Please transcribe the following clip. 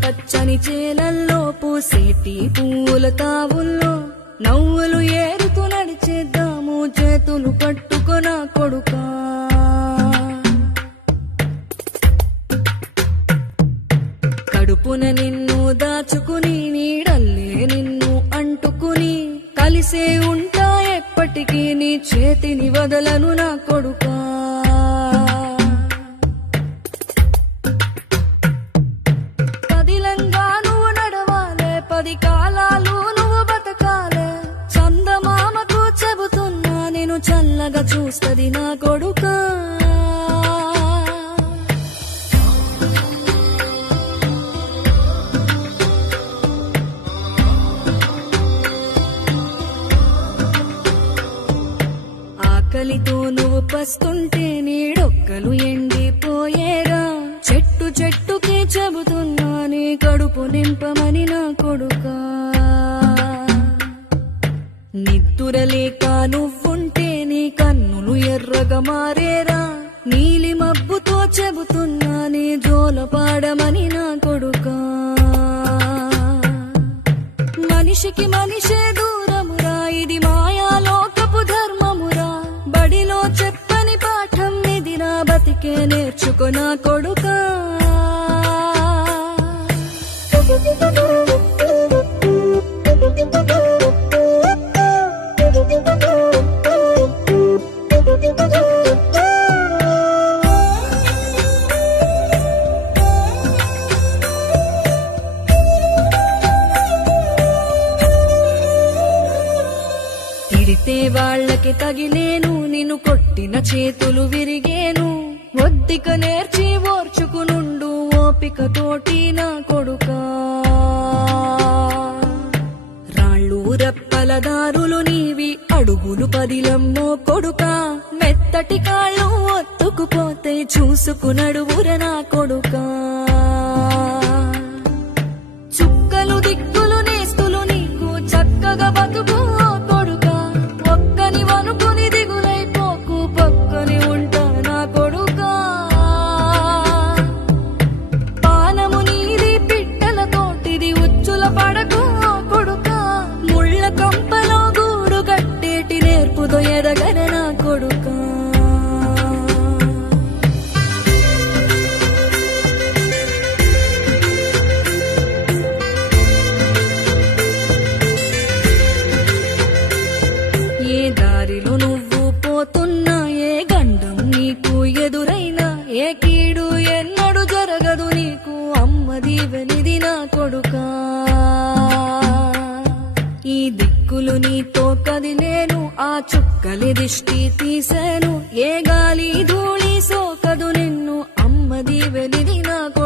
పచ్చని చేలల్లో పూసేటి పూల తావుల్లో నవ్వులు ఏరుతూ నడిచేద్దాము చేతులు పట్టుకొన కొడుకా. కడుపున నిన్ను దాచుకుని నీడల్లే నిన్ను అంటుకుని కలిసే ఉంటా ఎప్పటికీ నీ చేతిని వదలను నా కొడుకా. పదిలంగా నువ్వు నడవాలే, 10 కాలాలు నువ్వు బతకాలే. చందమామకు చెబుతున్నా నేను చల్లగా చూస్తది నా కొడుకా. ఆకలితో నువ్వు పస్తుంటే నీడొక్కలు ఎండిపోయేరా. చెట్టు చెట్టుకి చెబుతున్నా నీ కడుపు నింపమని నా కొడుకా. నిద్దురలేక నువ్వుంటే నీ కన్నులు ఎర్రగా మారేరా. నీలి మబ్బుతో చెబుతున్నా నీ జోల పాడమని నా కొడుకా. మనిషికి మనిషే దూరమురా, ఇది మాయాలోకపు ధర్మమురా. బడిలో చెప్పని పాఠం ఇది నా బతికే నేర్చుకో నా కొడుకా. తిడితే వాళ్లకి తగిలేను, నిన్ను కొట్టిన చేతులు విరిగేను. ఒద్దిక నేర్చి ఓర్చుకునుండు ఓపిక తోటి నా కొడుకా. రాళ్ళు రెప్పల దారులు నీవి, అడుగులు 10లమ్మో కొడుకా. మెత్తటి కాళ్ళు ఒత్తుకుపోతే చూసుకునడువుర నా కొడుకా. చుక్కలు దిక్కులు నేస్తులు నీకు చక్కగా బతుకు కొడుకా. ఒక్కని వనుకుని దిగులైపోకు, పక్కని ఉంటా నా కొడుకా. పానము నీది పిట్టల తోటిది, ఉచ్చుల పడకు కొడుకా. ముళ్ళ కంపలో గూడు కట్టేటి నేర్పుతో ఎదగర నా కొడుకా. ఏ దారిలో నువ్వు పోతున్నా, ఏ గండం నీకు ఎదురైనా, ఏ కీడు ఎన్నడు జరగదు నీకు అమ్మ దీవెనిది నా కొడుకా. ఈ దిక్కులు నీతో కదిలేను, ఆ చుక్కలి దిష్టి తీసేను. ఏ గాలి ధూళి సోకదు నిన్ను అమ్మ దీవెనిది నా కొడుకా.